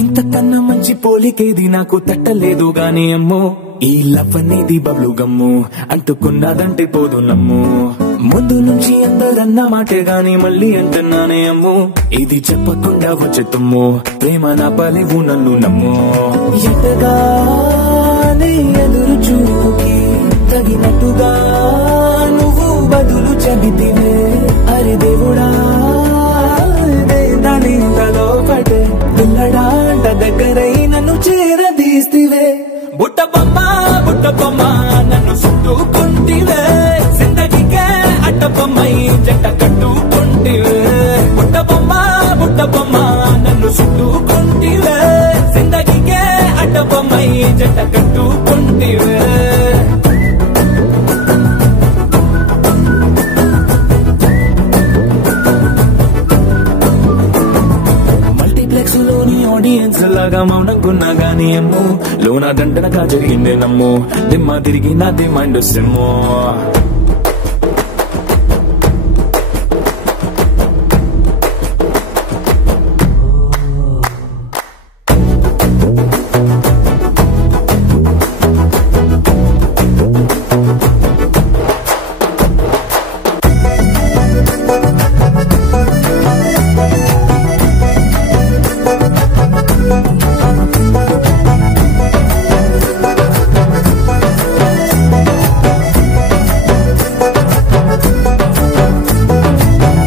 ఇంతకన్నా మంచి పోలికేది నాకు తట్టలేదు గాని అమ్మో, ఈ లవ్ అనేది బబ్లు గమ్ము అంటుకున్నదంటే పోదు నమ్ము. ముందు నుంచి అందరన్న మాటే గాని మళ్ళీ అంటున్నానే అమ్ము, ఇది చెప్పకుండా వచ్చే తుమ్ము, ప్రేమ నా పలివు నన్ను నమ్ము. ఎంతగానే ఎదురు చూకి తగినట్టుగా నువ్వు బదులు చెబితివే, అరే దేవుడా దాని తలో పటే పిల్లడాంట దగ్గరై నన్ను చేరదీస్తివే. బుట్ట బొమ్మ నన్ను చుట్టుకుంటివే, జిందగీకే అడ్డబొమ్మై జంట కట్టుకుంటివే. బుట్ట బొమ్మ నన్ను చుట్టుకుంటివే, జిందగీకే అడ్డబొమ్మై జంట కట్టుకుంటివే. ఆడియన్స్ లాగా మౌనంకున్నా గానీ అమ్ము, లోనా దండనగా జరిగిందే నమ్ము, దిమ్మ తిరిగి నాది మైండ్ సిమ్ము.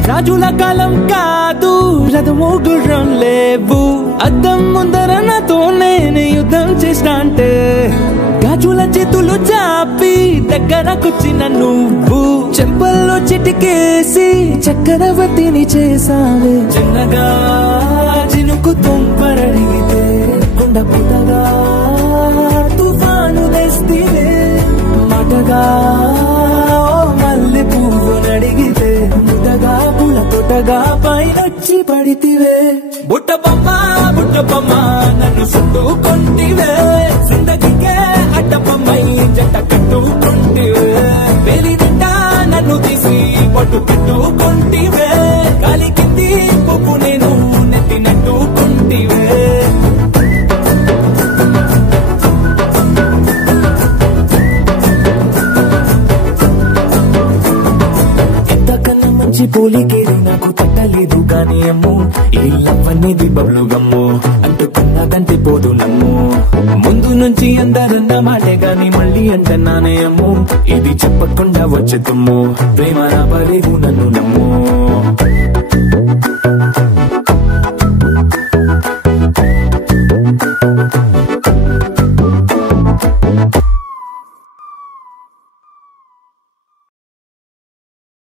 రాజుల కాలం కాదు, రథము గుర్రం లేవు, అద్దం ముందర నాతో నేను యుద్ధం చేస్తా అంటే, గాజుల చేతులు చాపి దగ్గరకొచ్చిన నువ్వు, చెంపల్లో చిటికేసి చక్రవర్తిని చేసావే. చిన్నగా చినుకు తుంపరడిగితే కొండ పుట్టగా తుఫాను తెస్తివే, మాటగా మల్లె పువ్వు నడిగితే ముద్దగా పుల తొట్టగా పైనొచ్చి పడితివే. బుట్ట బొమ్మ నన్ను చుట్టుకుంటివే, జిందగీకే అడ్డబొమ్మై జంట కట్టుకుంటివే. వేలి నిండా నన్ను తీసి పట్టు పెట్టుకుంటివే, గాలి కింది పువ్వు నేను నెత్తినట్టుకుంటివే. పోలికేది నాకు తట్టలేదు గానీ అమ్ము, ఈ లవ్ అనేది బబ్లు గమ్ము అంటుకున్నదంటే పోదు నమ్ము. ముందు నుంచి అందరన్న మాటే గాని మళ్ళీ అంటున్నానే అమ్ము, ఇది చెప్పకుండా వచ్చే తుమ్ము, ప్రేమ నా పలివు నన్ను నమ్ము.